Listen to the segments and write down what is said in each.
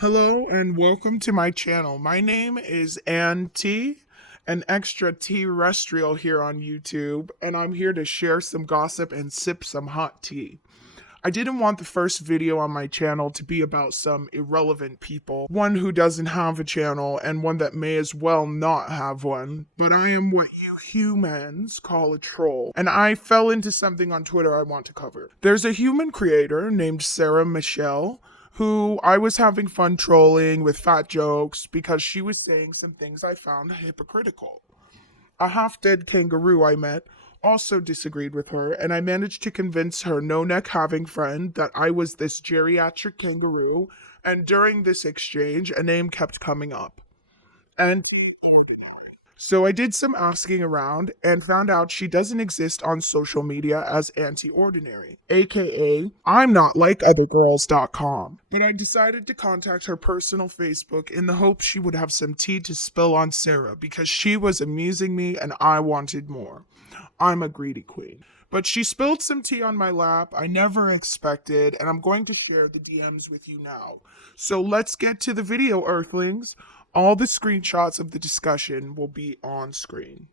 Hello and welcome to my channel. My name is Ann T, an extra terrestrial here on YouTube, and I'm here to share some gossip and sip some hot tea. I didn't want the first video on my channel to be about some irrelevant people, one who doesn't have a channel and one that may as well not have one, but I am what you humans call a troll, and I fell into something on Twitter I want to cover. There's a human creator named Michel who I was having fun trolling with fat jokes because she was saying some things I found hypocritical. A half dead kangaroo I met also disagreed with her, and I managed to convince her no neck having friend that I was this geriatric kangaroo, and during this exchange, a name kept coming up. And so I did some asking around and found out she doesn't exist on social media as anti-ordinary, aka I'm not like other girls.com. But I decided to contact her personal Facebook in the hope she would have some tea to spill on Sarah because she was amusing me and I wanted more. I'm a greedy queen. But she spilled some tea on my lap I never expected, and I'm going to share the DMs with you now. So let's get to the video, Earthlings. All the screenshots of the discussion will be on screen.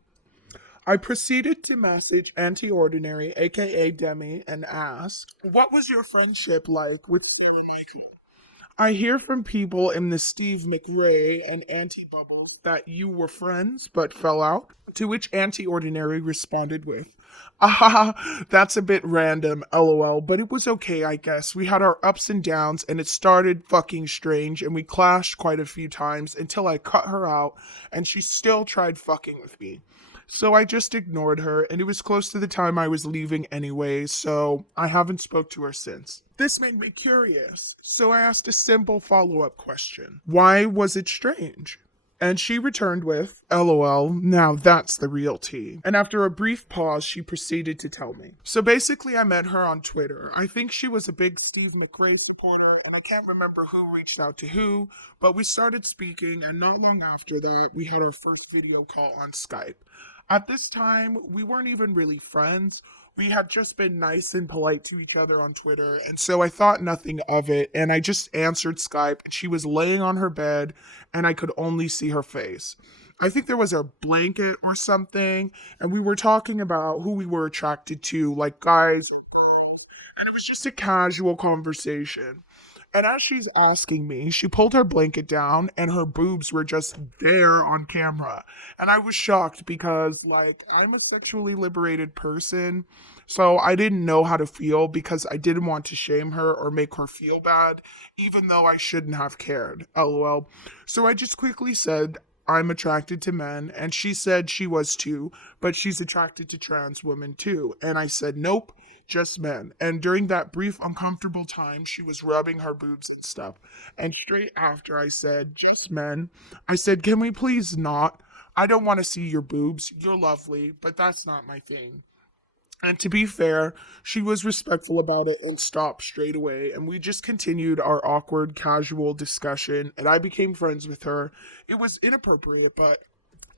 I proceeded to message Anti Ordinary, aka Demi, and ask, what was your friendship like with Sarah Michael? I hear from people in the Steve McRae and Auntie Bubbles that you were friends but fell out, to which Auntie Ordinary responded with, ah, that's a bit random, lol, but it was okay, I guess. We had our ups and downs and it started fucking strange and we clashed quite a few times until I cut her out and she still tried fucking with me. So I just ignored her, and it was close to the time I was leaving anyway, so I haven't spoke to her since. This made me curious, so I asked a simple follow-up question. Why was it strange? And she returned with, LOL, now that's the real tea. And after a brief pause, she proceeded to tell me. So basically, I met her on Twitter. I think she was a big Steve McRae supporter, and I can't remember who reached out to who, but we started speaking, and not long after that, we had our first video call on Skype. At this time, we weren't even really friends. We had just been nice and polite to each other on Twitter, and so I thought nothing of it, and I just answered Skype, and she was laying on her bed, and I could only see her face. I think there was a blanket or something, and we were talking about who we were attracted to, like guys, and it was just a casual conversation. And as she's asking me, she pulled her blanket down and her boobs were just there on camera. And I was shocked because, like, I'm a sexually liberated person. So I didn't know how to feel because I didn't want to shame her or make her feel bad, even though I shouldn't have cared. LOL. So I just quickly said, I'm attracted to men. And she said she was too, but she's attracted to trans women too. And I said, nope, just men. And during that brief uncomfortable time, she was rubbing her boobs and stuff. And straight after I said, just men, I said, can we please not? I don't want to see your boobs. You're lovely, but that's not my thing. And to be fair, she was respectful about it and stopped straight away. And we just continued our awkward, casual discussion. And I became friends with her. It was inappropriate, but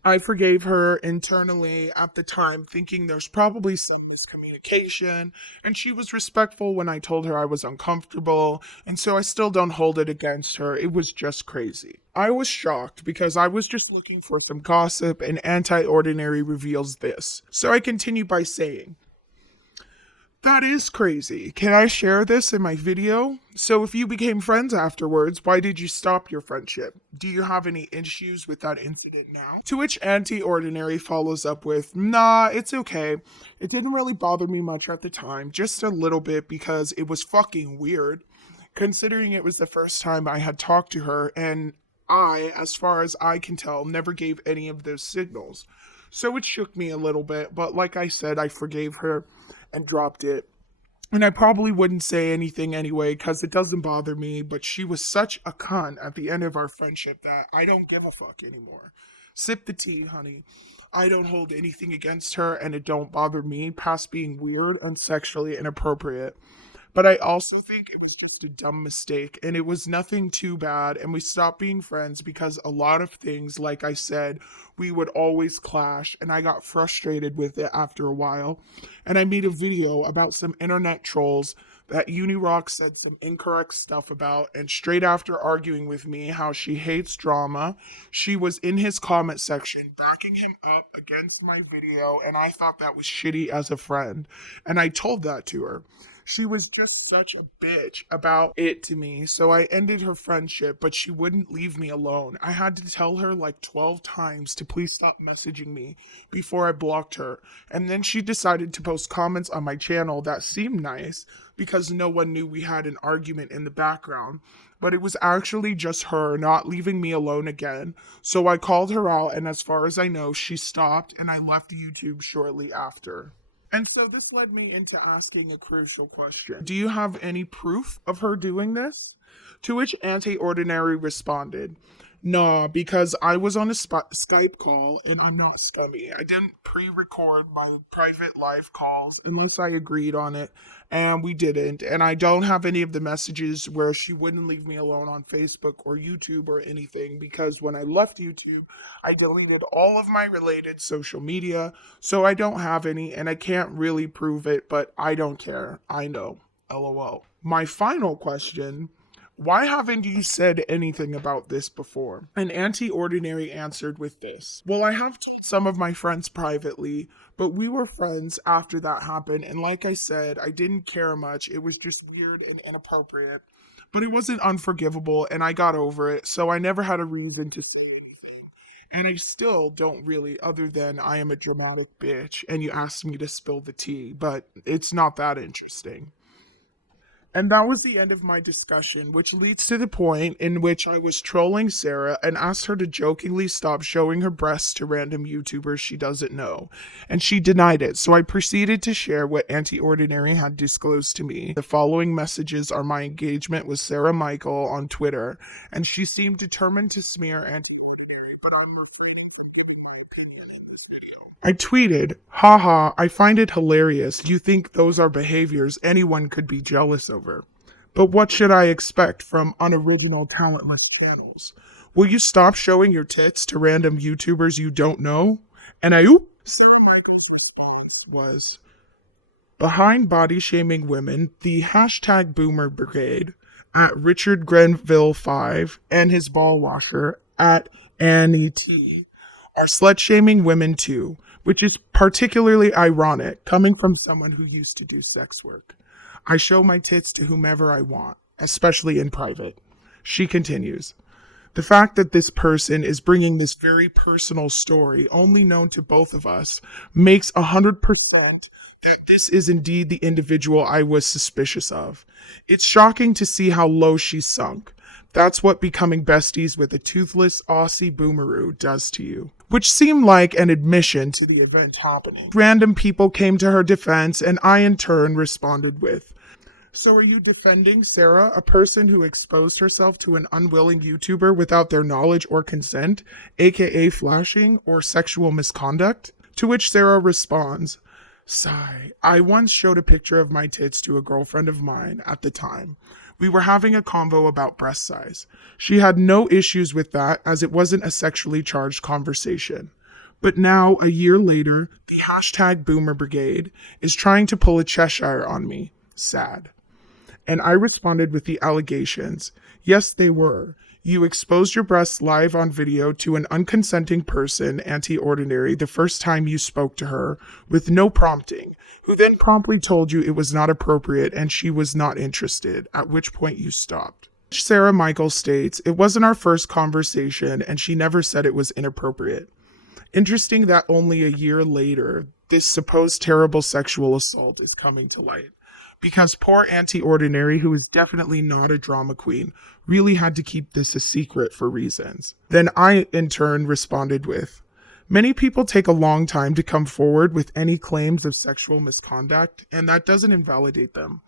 I forgave her internally at the time, thinking there's probably some miscommunication, and she was respectful when I told her I was uncomfortable, and so I still don't hold it against her. It was just crazy. I was shocked because I was just looking for some gossip, and Anti Ordinary reveals this. So I continue by saying, that is crazy. Can I share this in my video? So if you became friends afterwards, why did you stop your friendship? Do you have any issues with that incident now? To which Anti Ordinary follows up with, nah, it's okay. It didn't really bother me much at the time, just a little bit because it was fucking weird, considering it was the first time I had talked to her and I, as far as I can tell, never gave any of those signals. So it shook me a little bit, but like I said, I forgave her and dropped it. And I probably wouldn't say anything anyway because it doesn't bother me, but she was such a cunt at the end of our friendship that I don't give a fuck anymore. Sip the tea, honey. I don't hold anything against her and it don't bother me past being weird and sexually inappropriate. But I also think it was just a dumb mistake and it was nothing too bad. And we stopped being friends because a lot of things, like I said, we would always clash. And I got frustrated with it after a while. And I made a video about some internet trolls that Unirock said some incorrect stuff about, and straight after arguing with me how she hates drama, she was in his comment section backing him up against my video, and I thought that was shitty as a friend. And I told that to her. She was just such a bitch about it to me, so I ended her friendship, but she wouldn't leave me alone. I had to tell her like 12 times to please stop messaging me before I blocked her. And then she decided to post comments on my channel that seemed nice because no one knew we had an argument in the background. But it was actually just her not leaving me alone again. So I called her out, and as far as I know, she stopped and I left YouTube shortly after. And so this led me into asking a crucial question. Do you have any proof of her doing this? To which Anti Ordinary responded, nah, because I was on a Skype call and I'm not scummy. I didn't pre-record my private live calls unless I agreed on it, and we didn't. And I don't have any of the messages where she wouldn't leave me alone on Facebook or YouTube or anything, because when I left YouTube, I deleted all of my related social media, so I don't have any, and I can't really prove it, but I don't care. I know. LOL. My final question: why haven't you said anything about this before? And Anti-Ordinary answered with this. Well, I have told some of my friends privately, but we were friends after that happened, and like I said, I didn't care much. It was just weird and inappropriate. But it wasn't unforgivable, and I got over it, so I never had a reason to say anything. And I still don't really, other than I am a dramatic bitch, and you asked me to spill the tea, but it's not that interesting. And that was the end of my discussion, which leads to the point in which I was trolling Sarah and asked her to jokingly stop showing her breasts to random YouTubers she doesn't know. And she denied it, so I proceeded to share what Anti Ordinary had disclosed to me. The following messages are my engagement with Sarah Michael on Twitter, and she seemed determined to smear Anti Ordinary, but I'm refraining from giving my opinion in this video. I tweeted, haha, I find it hilarious. You think those are behaviors anyone could be jealous over. But what should I expect from unoriginal, talentless channels? Will you stop showing your tits to random YouTubers you don't know? And Sarah's response was, behind body shaming women, the hashtag Boomer Brigade, at Richard Grenville 5, and his ball washer, at Annie T, are slut-shaming women too, which is particularly ironic coming from someone who used to do sex work. I show my tits to whomever I want, especially in private. She continues, the fact that this person is bringing this very personal story, only known to both of us, makes 100% that this is indeed the individual I was suspicious of. It's shocking to see how low she's sunk. That's what becoming besties with a toothless Aussie boomeroo does to you. Which seemed like an admission to the event happening. Random people came to her defense, and I in turn responded with, so are you defending Sarah, a person who exposed herself to an unwilling YouTuber without their knowledge or consent, aka flashing or sexual misconduct? To which Sarah responds, sigh, I once showed a picture of my tits to a girlfriend of mine at the time. We were having a convo about breast size. She had no issues with that, as it wasn't a sexually charged conversation. But now, a year later, the hashtag Boomer Brigade is trying to pull a Cheshire on me. Sad. And I responded with the allegations. Yes, they were. You exposed your breasts live on video to an unconsenting person, Anti Ordinary, the first time you spoke to her, with no prompting, who then promptly told you it was not appropriate and she was not interested, at which point you stopped. Sarah Michael states, it wasn't our first conversation and she never said it was inappropriate. Interesting that only a year later, this supposed terrible sexual assault is coming to light. Because poor Anti Ordinary, who is definitely not a drama queen, really had to keep this a secret for reasons. Then I, in turn, responded with, many people take a long time to come forward with any claims of sexual misconduct, and that doesn't invalidate them.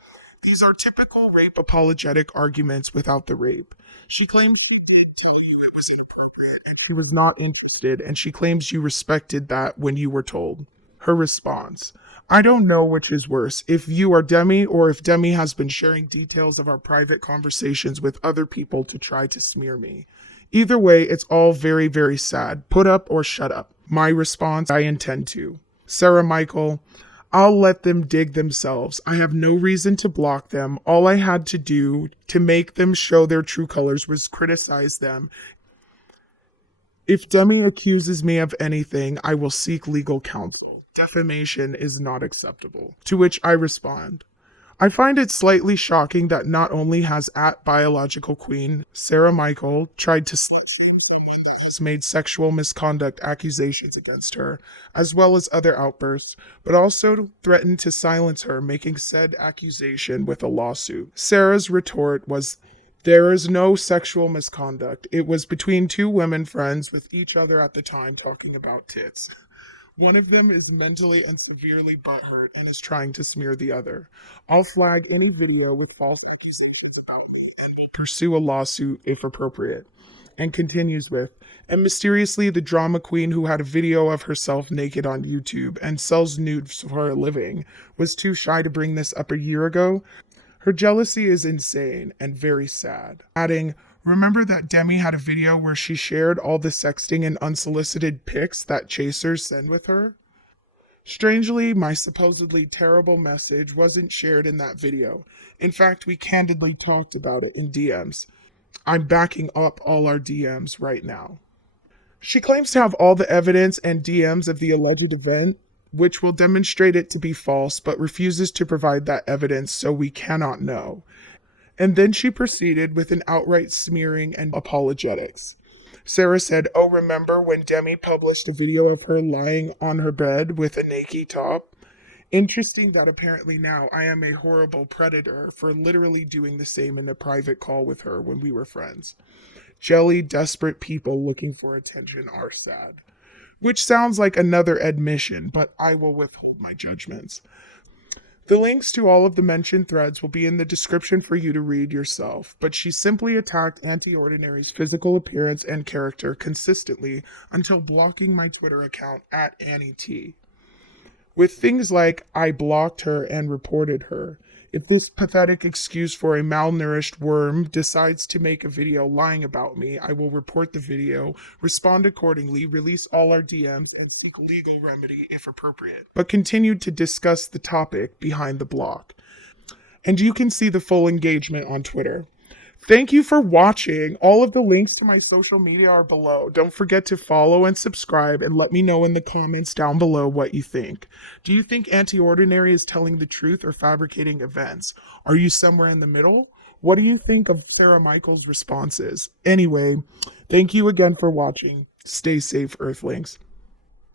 These are typical rape apologetic arguments without the rape. She claims she did tell you it was inappropriate, and she was not interested, and she claims you respected that when you were told. Her response, I don't know which is worse, if you are Demi or if Demi has been sharing details of our private conversations with other people to try to smear me. Either way, it's all very, very sad. Put up or shut up. My response, I intend to. Sarah Michael, I'll let them dig themselves. I have no reason to block them. All I had to do to make them show their true colors was criticize them. If Demi accuses me of anything, I will seek legal counsel. Defamation is not acceptable. To which I respond, I find it slightly shocking that not only has at biological queen Sarah Michael tried to made sexual misconduct accusations against her, as well as other outbursts, but also threatened to silence her, making said accusation with a lawsuit. Sarah's retort was, there is no sexual misconduct. It was between two women friends with each other at the time talking about tits. One of them is mentally and severely butthurt and is trying to smear the other. I'll flag any video with false accusations and will pursue a lawsuit if appropriate. And continues with, and mysteriously, the drama queen who had a video of herself naked on YouTube and sells nudes for a living was too shy to bring this up a year ago. Her jealousy is insane and very sad. Adding, remember that Demi had a video where she shared all the sexting and unsolicited pics that chasers send with her? Strangely, my supposedly terrible message wasn't shared in that video. In fact, we candidly talked about it in DMs. I'm backing up all our DMs right now. She claims to have all the evidence and DMs of the alleged event, which will demonstrate it to be false, but refuses to provide that evidence, so we cannot know. And then she proceeded with an outright smearing and apologetics. Sarah said, oh, remember when Demi published a video of her lying on her bed with a naked top? Interesting that apparently now I am a horrible predator for literally doing the same in a private call with her when we were friends. Jelly, desperate people looking for attention are sad. Which sounds like another admission, but I will withhold my judgments. The links to all of the mentioned threads will be in the description for you to read yourself, but she simply attacked Auntie Ordinary's physical appearance and character consistently until blocking my Twitter account at Annie T. With things like, I blocked her and reported her. If this pathetic excuse for a malnourished worm decides to make a video lying about me, I will report the video, respond accordingly, release all our DMs, and seek legal remedy if appropriate. But continued to discuss the topic behind the block. And you can see the full engagement on Twitter. Thank you for watching. All of the links to my social media are below. Don't forget to follow and subscribe and let me know in the comments down below what you think. Do you think Auntie Ordinary is telling the truth or fabricating events? Are you somewhere in the middle? What do you think of Sarah Michael's responses? Anyway, thank you again for watching. Stay safe, Earthlings.